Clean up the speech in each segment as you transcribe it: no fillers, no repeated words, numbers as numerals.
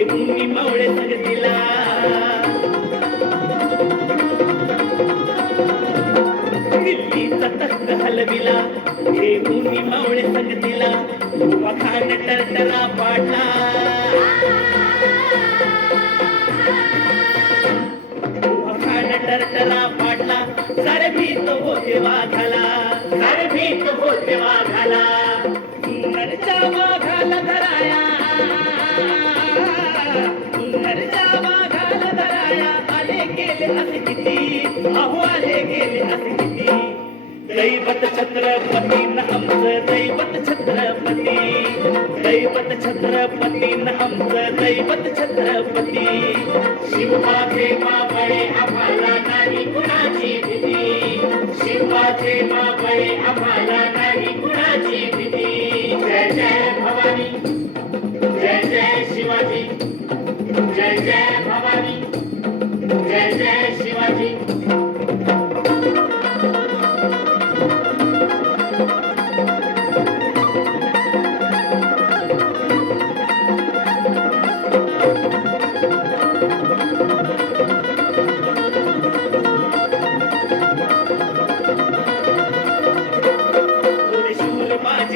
घेऊन मावळे संगतीला दिल्लीचा तख्त हलविला घेऊन मावळे संगतीला वखाण टरटरा पाडला वखाण टरटरा पाडला सारे भीत होते वाघाला सारे भीत होते वाघाला सुंदरच्या वाघाला धराया सुंदरच्या वाघाला धराया आले गेले असे किती अहो आले गेले असे किती दैवत छत्रपती न आमचं दैवत छत्रपती दैवत छत्रपती न आमचं दैवत छत्रपती शिवाचे मावळे आम्हाला नाही कुणाची भीती शिवाचे मावळे आम्हाला नाही कुणाची भीती जय जय भवानी जय जय शिवाजी जय जय भवानी जय जय शिवाजी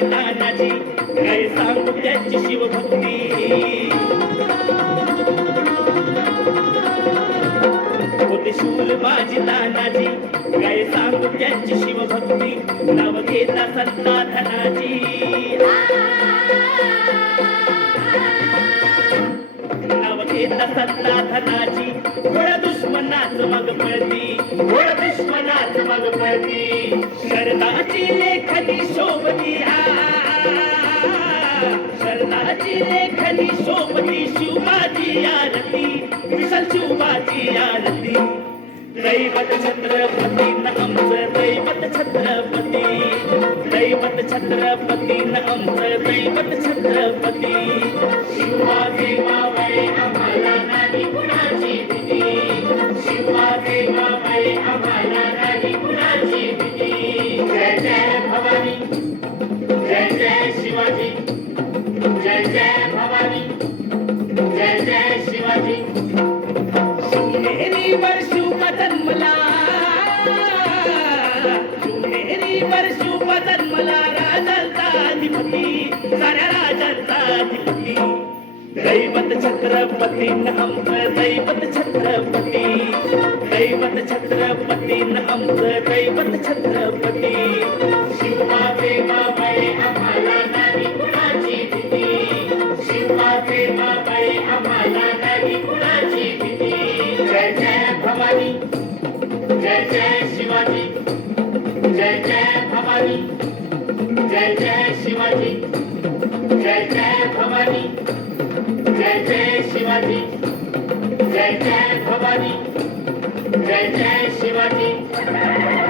तानाजी काय सांगू त्याची शिवभक्ती होते शूर माझी तानाजी काय सांगू त्याची शिवभक्ती नाव घेता सत्ता धनाजी नाव घेता सत्ता धनाची घोड दुश्मनाच मग पळती घोड दुश्मनाच मग पळती शरदाची लेखनी शोभती शरदाची लेखनी शोभती शिवबाजी आरती विशाल शिवबाजी आरती दैवत छत्रपती न आमचं दैवत छत्रपती दैवत छत्रपती न आमचं दैवत छत्रपती शिवाचे मावळे आम्हाला नाही कुणाची भीती शिवाचे मावळे आम्हाला नाही कुणाची भीती जय जय भवानी जय जय शिवाजी जय जय भवानी जय जय शिवाजी शिवनेरीवर शिवबा जन्मला शिवनेरीवर शिवबा जन्मला राजांचा अधिपती साऱ्या राजांचा अधिपती दैवत छत्रपती न आमचं दैवत छत्रपती दैवत छत्रपती न आमचं दैवत छत्रपती शिवाचे मावळे आम्हाला नाही कुणाची भीती शिवाचे मावळे आम्हाला नाही कुणाची भीती जय जय भवानी जय जय शिवाजी जय जय भवानी जय जय शिवाजी जय जय भवानी जय जय शिवाजी जय जय भवानी जय जय शिवाजी